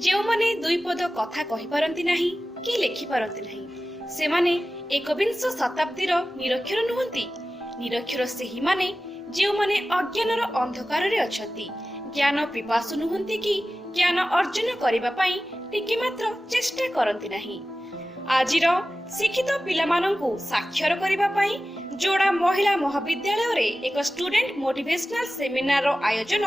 जो माने दुई पद कथा कहि पारंती नाही कि लिखि पारंती नाही से माने एकविंश शताब्दीर निरक्षर नुहंती। निरक्षर सेही माने जो माने अज्ञानर अंधकार रे अछंती, ज्ञान पिपासु नुहंती कि ज्ञान अर्जन करिबा पई टिके मात्र चेष्टा करंती नाही। आजिर शिक्षित पिलामानंकु साक्षर करिबा पई जोड़ा महिला महाविद्यालय रे एक स्टूडेंट मोटिवेशनल सेमिनार आयोजन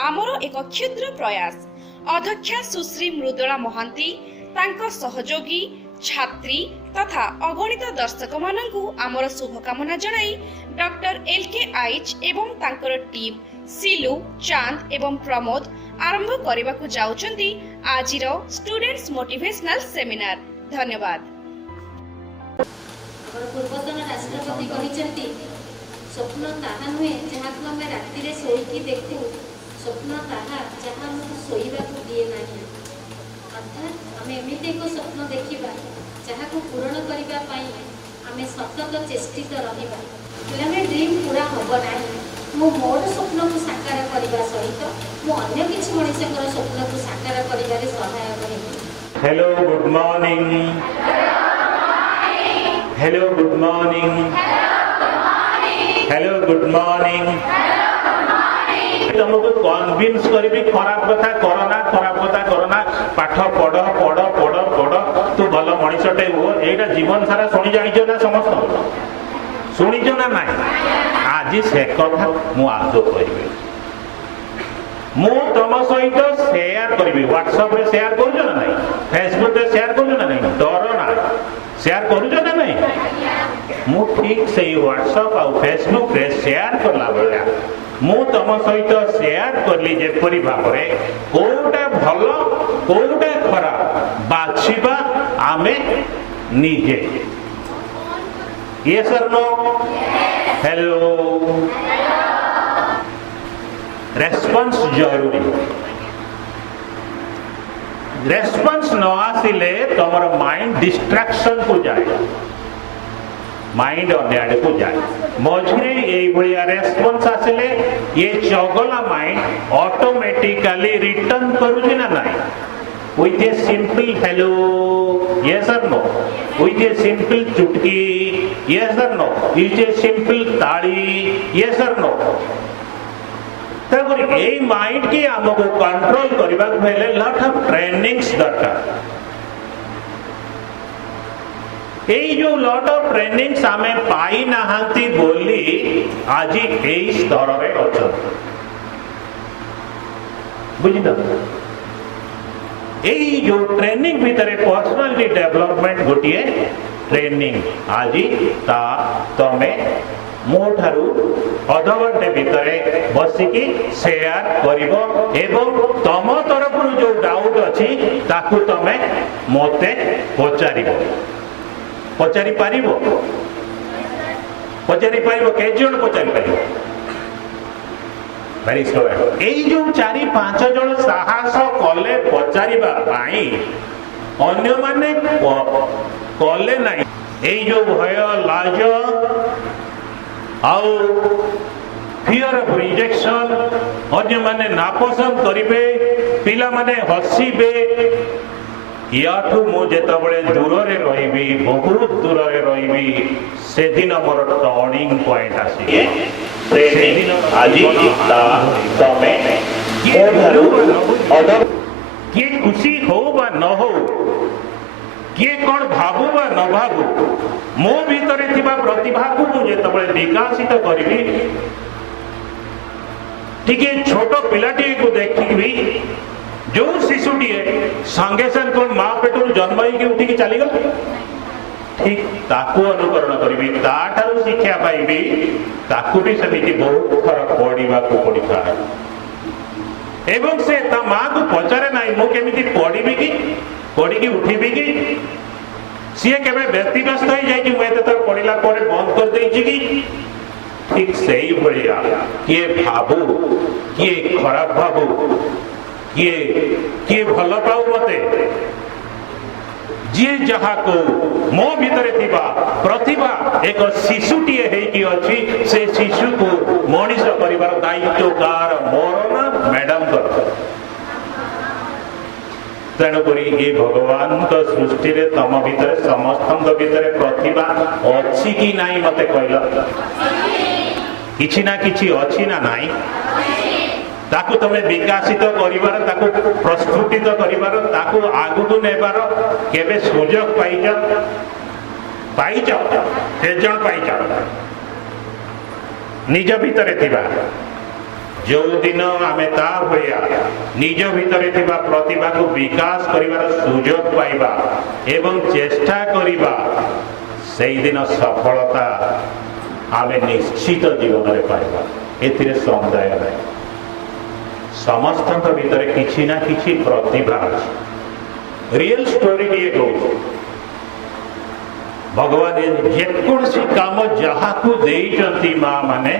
आमर एक क्षुद्र प्रयास। अध्यक्षा सुश्री मृदुला महांती तांको सहयोगी छात्री तथा अगणित दर्शक मानंकु आमर शुभकामना जणाई डॉक्टर एलके आइच एवं तांकर टीम सिलु चांद एवं प्रमोद आरंभ करिबाकु जाउचंदी आजिर स्टूडेंट्स मोटिवेशनल सेमिनार। धन्यवाद। पूर्वतन राष्ट्रपति कहिसेंती स्वप्न ताहा नुहे जहाको आमे राति रे सोईकी देखू, स्वप्न ताहा जहा हमकु सोईबाकू दिए नाही। अर्थात आमे एमिति एक स्वप्न देखिबा जहाको पूरण करिबा पई आमे सतत चेष्टित रहिबा। पिलामे ड्रीम पूरा होबो नाही। मो मोर स्वप्न को साकार करिबा सहित मो अन्य किछि मनुष्यकर स्वप्न को साकार करिबारे सहायक heavy. Hello good morning. Hello good morning. Hello good morning. तुमको कन्विंस करी खराब कथा करना, खराब कथा करना, पाठ पढ़ पढ़ पढ़ पढ़, तू भल मनीषटे हो, एटा जीवन सारा शुणी जानिछ ना, समस्त शुणीच ना ना। आज से कथा मु आदो कहबी, मु तुम सहित शेयर करी। व्हाट्सएप रे शेयर करूछ ना नहीं, फेसबुक रे शेयर करूछ ना नहीं, डर ना शेयर करूछ ना नहीं। मु ठीक से व्हाट्सएप और फेसबुक रे शेयर करला बेला मु तुम सहित शेयर करली जेपरी भाबरे कोटा भल कोटा खराब बाछिबा आमे निजे। यस और नो? हेलो। रेस्पॉन्स जरूरी। रेस्पॉन्स न आसिले तुमर माइंड डिस्ट्रैक्शन को जाए, माइंड अन्य आड़े को जाए। मझे ये रेस्पॉन्स आसिले ये चगला माइंड ऑटोमेटिकली रिटर्न करूची ना नहीं with a simple hello, yes और नो, विथ ए सिंपल चुटकी, यस और नो, विथ ए सिंपल ताली, यस और नो। तब ये माइंड की हमको कंट्रोल करबा पहले लॉट ऑफ ट्रेनिंग्स दरकार। এই जो लॉट ऑफ ट्रेनिंग्स आमे पाई नाहांती बोली आज एई स्तररे अछन। बुझित एई जो ट्रेनिंग भितरे पर्सनालिटी डेवलपमेंट गोटिए ट्रेनिंग आज ता तमे मोठारू अधघंटे भितरे बसिकी शेयर करिवो एवं तम तरफ जो डाउट अछि ताकू तमे मोते पचारिबो। पचारि पारिबो? पचारि पारिबो? के जण पचारि पारिबो? Very slow. एई जो 4-5 जण साहस कले पचारिबा पाई अन्य माने कले नाही। एई जो भय लाज आउ फियर ऑफ रिजेक्शन अन्य माने नापसंद करिवे, पिला माने हसीबे, याठू मु जेतबळे दूररे रहिबी, बहुत दूररे रहिबी, से दिन मोर टर्निंग पॉइंट आसी। ट्रेनिंग आज ता तमे ओधारू अदर के खुशी हो बा न हो, के कोन भाबू बा न भाबू, मो भीतरे थिबा प्रतिभा को मु जेतबळे विकसित करिबी, ठीक छोट पिलाटी को देखिबी जो शिशुटी संगे संग माँ पेटर जन्म होगी उठिकी चलीगल, ठीक ताकू अनुकरण करी, ताठारू शिक्षा पाइबी, ताकू भी सेमिति बहुत थर पढ़ा पड़ता है। एवं से ता माँ को पचारे ना मु केमिति पढ़ी कि पढ़ी उठिबी कि सी केवे व्यतिव्यस्त हो जाए मुझे तक पढ़ला बंद कर देछि कि, ठीक से ही भाया किए भाबू किए खराब भाबू किए भल पाऊ मते जी जहा को मो भीतर थिबा प्रतिभा एक शिशुटी हेकी अछि से शिशु को मनीष परिवार दायित्व कार मोर ना मैडम कर तेणुकरी ये भगवान सृष्टि रे तम भितर समस्त भितर प्रतिभा अच्छी कि नाई मत कहल किछि ना किछि अच्छी ना नाई ताकू तमे विकासित करिवार ताकू प्रस्फुटित करिवार ताकू आगुकू नेबार केबे सुजोग पाइच तेजन पाइच निज भितरे थिबा जो दिन आमे ता भया निज भितरे थिबा प्रतिभा को विकास करिवार सुजोग पाइबा एवं चेष्टा करिबा सेई दिन सफलता आमे निश्चित जीवन रे पाइबा एथिरे संदेह नै समस्त भितर किछि ना किछि प्रतिभा अछि रियल स्टोरी ये कहू भगवान जेकोसी काम जहा को देइचंती मां माने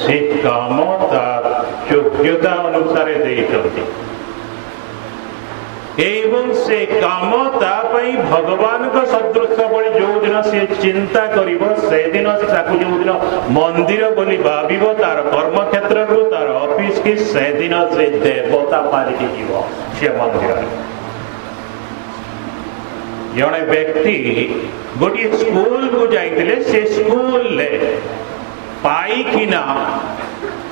से काम ता योग्यता अनुसार देइचंती एवं से काम ता पई भगवान को सदृश बळे जो दिन से चिंता करिवो से दिन ताकू जो दिन मंदिर बोली भाबिबो तार कर्म क्षेत्र रु तार ऑफिस की से दिन से देवता पालिकी जीव से मंदिर जने व्यक्ति गोटे स्कूल को जाइतिले से स्कूल ले पाइकिना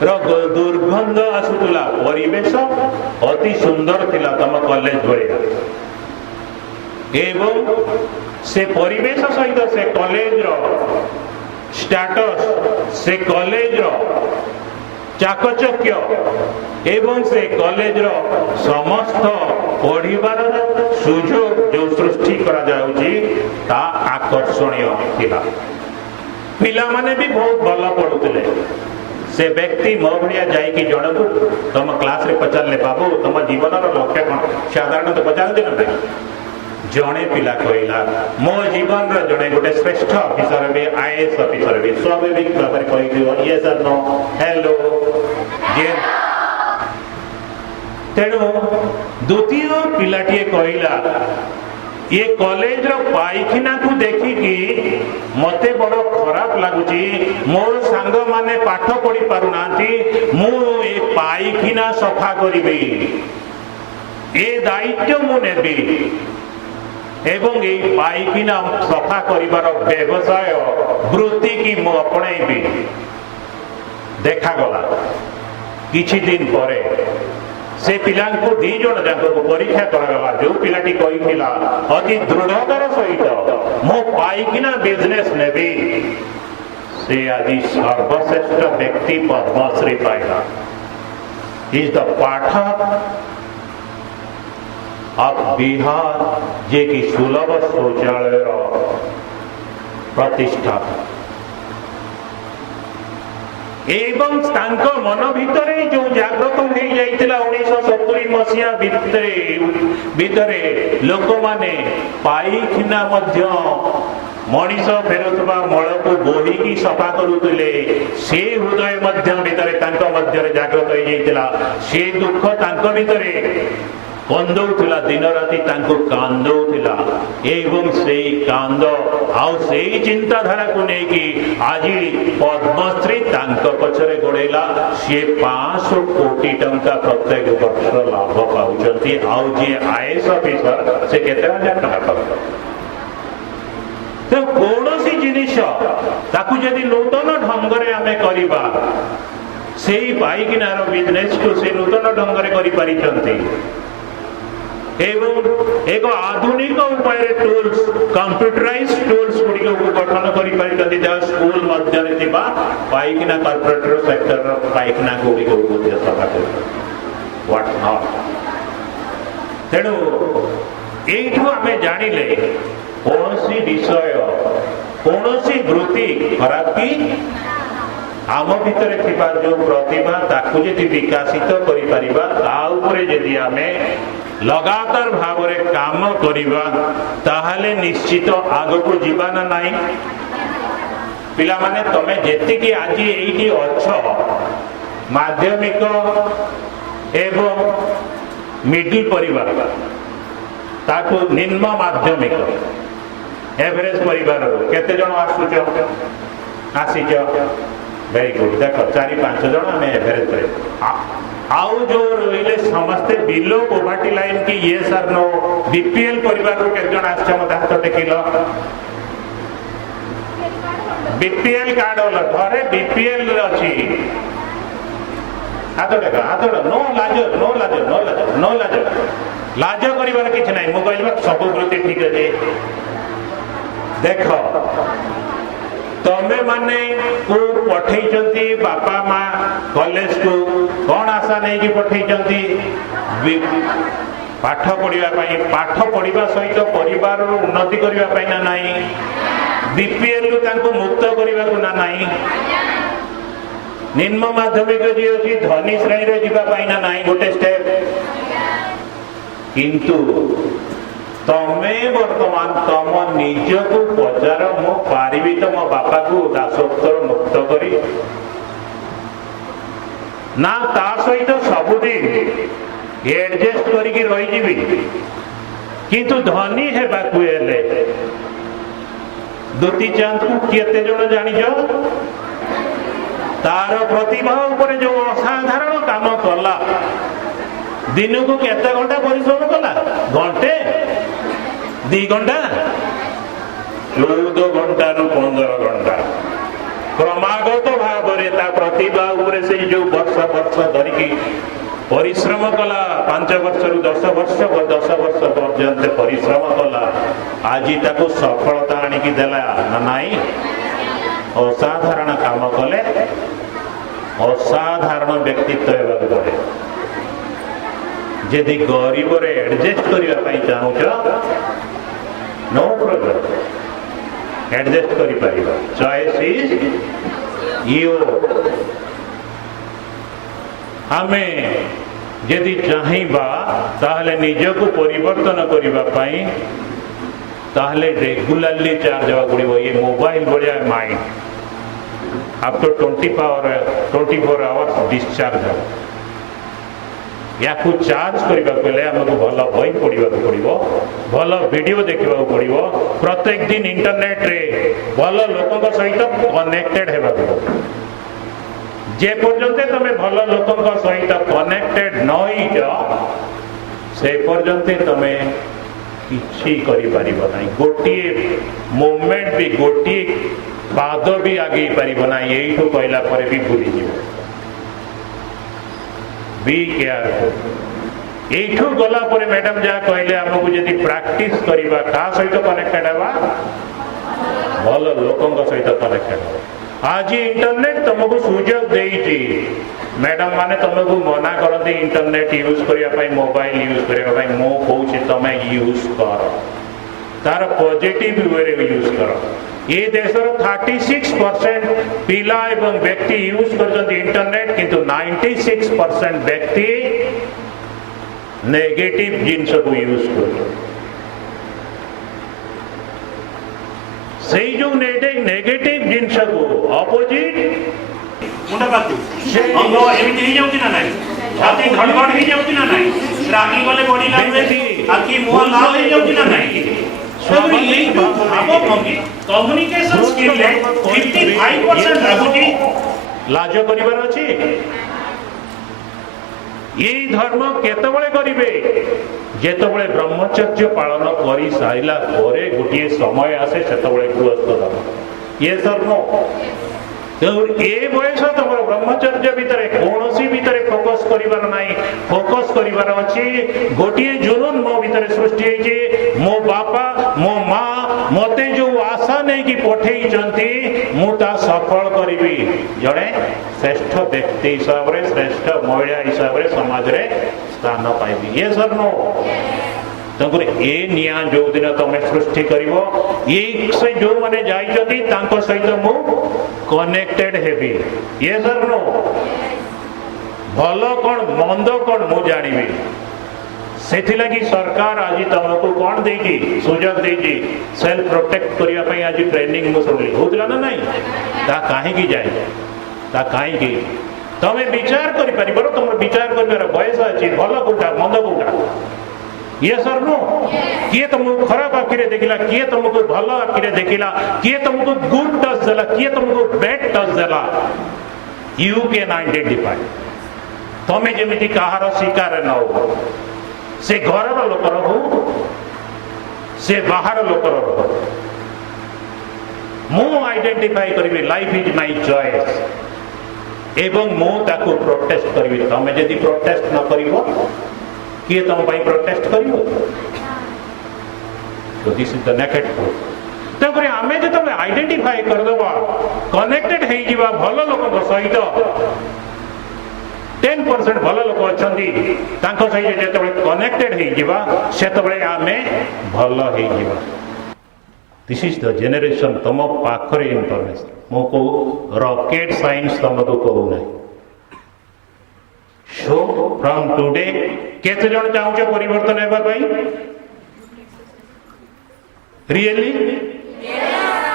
दुर्गंध आसुला परिवेश अति सुंदर थिला तम कॉलेज भलिया एवं से परिवेश सहित से कॉलेज रो स्टेटस से कॉलेज रो चाकचक्य एवं से कॉलेज रो समस्त पढ़िबार सुजोग जो सृष्टि करा जाउची ता आकर्षणीय थिला पिला माने भी बहुत भल पढुतिले से व्यक्ति मो भलिया जाई कि जणकु तुम क्लास रे पचारले बाबू तुम जीवन रो लक्ष्य कोन साधारण तो पचार दिन नै जणे पिला कहला मो जीवन रो जणे गोटे श्रेष्ठ ऑफिसर बे आईएएस ऑफिसर बे स्वाभाविक भाବରେ कहिदियो यस और नो हेलो जे तेणु द्वितीय पिलाटिए कहला ये कॉलेज रो पाइखिना को देखी कि मते बड़ो खराब लागुची मोर सांग माने पाठ पढ़ी पारु नांती मु ए पाइखिना सफा करिबी ए दायित्व मु नेबी एवं ए पाइखिना सफा करिवार व्यवसाय वृत्ति की मु अपनाइबी देखा गला किछि दिन परे से पिला को दी जण जाक परीक्षा करागला जो पिलाटी कहिला अति दृढ़तार सहित मो पाइकिना बिजनेस नेबी से आदि सर्वश्रेष्ठ व्यक्ति पद्मश्री पाइला इज द पाठक ऑफ बिहार जे कि सुलभ शौचालय प्रतिष्ठापक एवं तांको मन भितरे जो जागृत हो जाइतिला 1970 मसिया भितरे लोक माने पाइखिना मध्य मनीष फेरुवा मल को बोहिकी सफा करुले से हृदय मध्य भितरे तांको मध्य जागृत हो जाइतिला से दुख तांको भितरे कंदौथिला दिन राति तांको कांदौथिला एवं से कांद आउ से चिंताधारा को नेकी आज पद्मश्री तांको पछरे गोड़ेला से 500 कोटी टंका प्रत्येक वर्ष लाभ पाउचंती आउ जे आईएएस ऑफिसर से केते हजार टंका पाउछ तो कोनोसी जिनिस ताकू यदि नूतन ढंगरे आमे करिबा सेही पाइकिनार बिजनेस को से नूतन ढंगरे करि पारिचंती एवं एक आधुनिक उपाय टूल्स कंप्यूटराइज टूल्स गुडी को गठन करि पारितंती जा स्कूल मध्य रे थिबा पाइकिना कॉर्पोरेटर सेक्टर पाइकिना गुडी को मध्य सफा कर व्हाट नॉट तेणु एठु हमें जानिले कोनोसी विषय कोनोसी वृत्ति खराब की आम भितर थिबा जो प्रतिभा ताकू यदि विकासित करि परिबा ता ऊपर यदि हमें लगातार भाव रे काम करिबा ताहाले निश्चित आगो को जीवा ना नाही पिला माने तमे जेति की आज एठी अछ माध्यमिक एवं मिडिल परिवार ताकू निम्न माध्यमिक एवरेज परिवार केते जण आसुच आसीच वेरी गुड देखो 4-5 जण हमें एवरेज करे आउ जो रहिले समस्ते बिलो पोवर्टी लाइन की ये सर नो बीपीएल परिवार रो केत जण आछे मते हाथ टेकिलो बीपीएल कार्ड वाला घरे बीपीएल अछि हाथ नो लाज नो लाज नो लाज नो लाज लाज करिवार किछ नै मोबाइल में सब प्रति ठीक अछि देख तमे माने को पठेइचंती बापा माँ कॉलेज को कौन आशा नहीं कि पठेइचंती पाठ पढ़िबा सहित परिवार उन्नति करिबा पई ना नाही बीपीएल रु तांको मुक्त करिबा को ना नाही निम्न माध्यमिक जी अछि धनी श्रेणी रे जीवा पई ना नाही गोटे स्टेप किंतु तमे वर्तमान तम निज को पचार मो पारिबी तो मो बापा को दासत्वर मुक्त करी ना ता सहित सबुदिन एडजस्ट करिके रही जीवी किंतु धनी हेबा को हेले दुती चांद को केते जण जानिजो तार प्रतिभा ऊपर जो असाधारण काम कला दिन को केते घंटा परिश्रम कला घंटे 2 घंटा 14 घंटा रु 15 घंटा क्रमागत भाव ता प्रतिभा ऊपर से जो वर्ष धरिकी परिश्रम कला 5 वर्ष रु 10 वर्ष 10 वर्ष पर्यंत परिश्रम कला आज ताको सफलता आनिकी देला ना नाही असाधारण काम कले असाधारण व्यक्तित्व हेबाक पड़े यदि गरीब रे एडजस्ट करिया पई चाहूछ नो प्रॉब्लम एडजस्ट करि परिबा चॉइस इज योर हमें यदि चाहिबा ताहले निजको परिवर्तन करिबा पई ताहले रेगुलरली चार्ज हवा पड़िबो ये मोबाइल बढ़िया माइंड आफ्टर 24 आवर्स डिस्चार्ज या को चार्ज करबा पले हमको भल बही पढ़ा पड़ो भल वीडियो देखा पड़ो प्रत्येक दिन इंटरनेट रे भल लोक सहित कनेक्टेड हेबा पड़ो जे पर्यंत तुम भल लोक सहित कनेक्टेड न से पर्यंत तुम किछि करि परिबो नाही गोटी मूवमेंट भी गोटी पाद भी आगे परिबो नाही एठो कहला पर भी भूली जीवो बी केयरफुल एठो गला पर मैडम जा कहले हमको यदि प्रैक्टिस करबा का सहित कनेक्टेड हेबा भल लोकंग सहित कनेक्टेड हेबा आज इंटरनेट तुमको सुजोग देइछि मैडम माने तुमको मना करते इंटरनेट यूज करिया पई मोबाइल यूज करिया पई मो कहूछि तमे यूज कर तार पॉजिटिव वे रे यूज कर ये देशर 36% पिला एवं व्यक्ति यूज करते इंटरनेट किंतु 96% व्यक्ति नेगेटिव जिनस को यूज कर सही जो नेगेटिव जिनस को अपोजिट मुंडा बातु से अंग एमिति ही जाउची ना नाही छाती धड़धड़ ही जाउची ना नाही रागी वाले बॉडी लैंग्वेज आखी मुंह लाल ही जाउची ना नाही सब यही भाव भंगी कम्युनिकेशन स्किल ले 55% लागुची लाज करिवार अछि यही धर्म केतबळे करिवे जेतबळे ब्रह्मचर्य पालन करि साइला परे गोटिए समय आसे सेतबळे गृहस्थ धर्म ये धर्म तो ए बयस तुम ब्रह्मचर्य भितर कौन भितर फोकस करिवार नाही फोकस करिवार अछि गोटिए जुनून मो भितर सृष्टि होइछि मो बापा मो माँ मते जो आशा नहीं कि पठेई चंती मुता सफल करिवि जड़े श्रेष्ठ व्यक्ति हिसाब रे श्रेष्ठ महिला हिसाब रे समाज रे स्थान पाइबि ये सब नो तंकुर ए निया जो दिन तमे सृष्टि करिवो ए से जो माने जाइछथि तांको सहित मु कनेक्टेड हेबी ये सर नो भलो कोन मंद कोन मु जानिबी सेथि लगी सरकार आज तुमको कोन देगी सुजग देगी सेल्फ प्रोटेक्ट करिया पई आज ट्रेनिंग मु सुनली होतला ना नहीं ता काहे की जाय ता काहे की तमे विचार करि परिबो तुम विचार करबार बयस अछि भलो कोटा मंद कोटा ये सर नो किए तुमको खराब आखिरे देखिला किए तुमको भलो आखिरे देखिला किए तुमको गुड टच देला किए तुमको बैड टच देला यू कैन आइडेंटिफाई तमें जमी कहार शिकार न हो से घर लोकर हो से बाहर लोकर हो मु आइडेंटिफाई करी लाइफ इज माय चॉइस एवं मु ताको प्रोटेस्ट करी तमें जदि प्रोटेस्ट न करिवो किए तुम प्रोटेस्ट करिवो तो this is the naked truth तेणुक आम जो आइडेंटिफाई करदे कनेक्टेड हो भल लोक सहित 10% भल लोक अच्छा सहित जो कनेक्टेड हो आम भल हो दिस इज द जेनेरेशन तुम पाखरे इनफॉरमेशन मो को रॉकेट साइंस तुमको कहूना सो फ्रॉम टुडे केते जण चाहूछ परिवर्तन हेबा पई रियली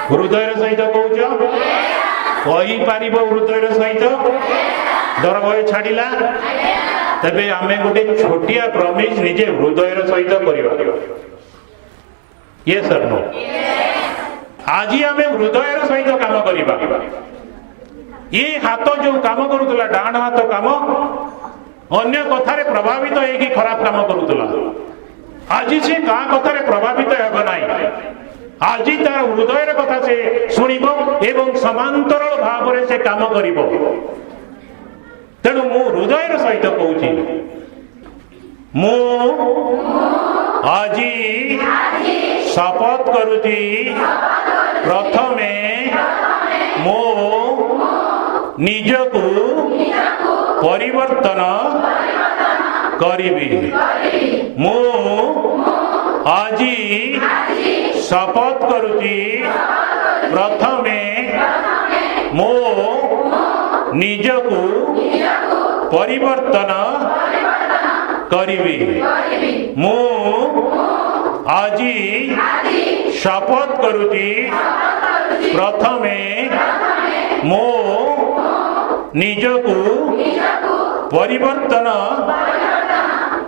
हृदय सहित कहूछ कही पार हृदय सहित डर भय छाड़ा तेरे आम गोटे छोटिया प्रमिज निजे हृदय सहित करवा ये सर नो आज आम हृदय सहित काम करवा ये हाथ जो काम करूला डाण हाथ काम अन्य कथार प्रभावित होगी खराब काम करूला आज से क्या कथार प्रभावित हो ना आज तार हृदय कथा से शुणव एवं समांतरल भाव से काम कर तेणु मु हृदय सहित कहूँ मु आज शपथ करुची प्रथमे मो निजकु परिवर्तन करिबी मु आज शपथ करुची प्रथमे मो निजकु परिवर्तन करिबी मु आज शपथ करुची प्रथमे मो निजकु परिवर्तन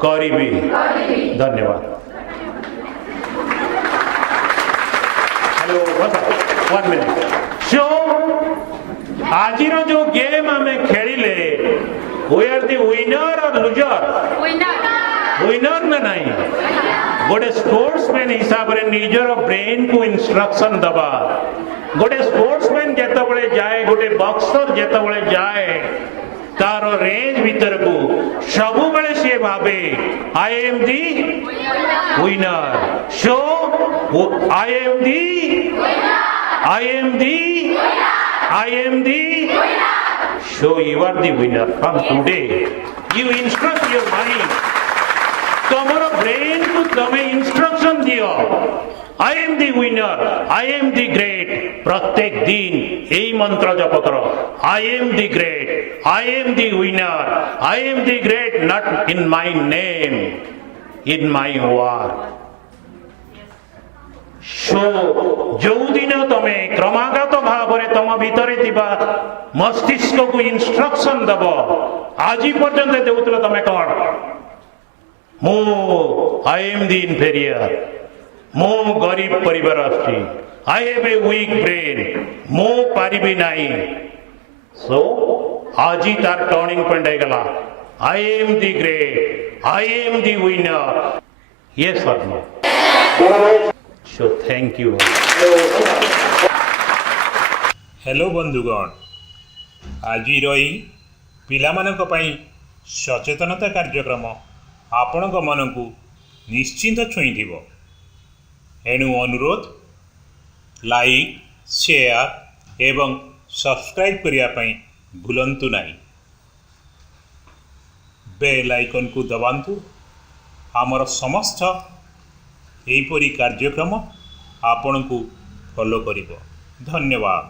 करिबी धन्यवाद हेलो वन मिनट सो आज जो गेम आम खेलिले वी आर द विनर और लूजर विनर ना नहीं गोटे स्पोर्ट्समैन हिसाब रे निजर ब्रेन को इंस्ट्रक्शन दबा गोटे स्पोर्ट्समैन जेतबळे जाए गोटे बॉक्सर जेतबळे जाए तार रेंज भीतर को सबु बेले से भावे आई am the winner so I am the so you are the winner from today you instruct your mind तमरो ब्रेन को तमे इंस्ट्रक्शन दियो I am the winner I am the great प्रत्येक दिन यही मंत्र जप करो I am the great I am the winner I am the great not in my name in my work so जो दिन तमे क्रमागत भाव में तम भीतर मस्तिष्क को इंस्ट्रक्शन दब आज पर्यंत देउतल तमे कौन मु आई एम दी इनफेरियर मु गरीब परिवार आसी I have a weak brain मु पारिबी नाही सो आज तार टर्निंग पॉइंट है गला I am the great I am the winner yes sir no so thank you hello बंधुगण आज रही पिलामानक पई सचेतनता कार्यक्रम आपण मन को निश्चिंत छुईथिबो एणु अनुरोध लाइक शेयर एवं सब्सक्राइब करिया पई भूलंतु नहीं बेल आइकन को दबांतु आमर समस्त एहिपरि कार्यक्रम आपण को फॉलो करिवो धन्यवाद।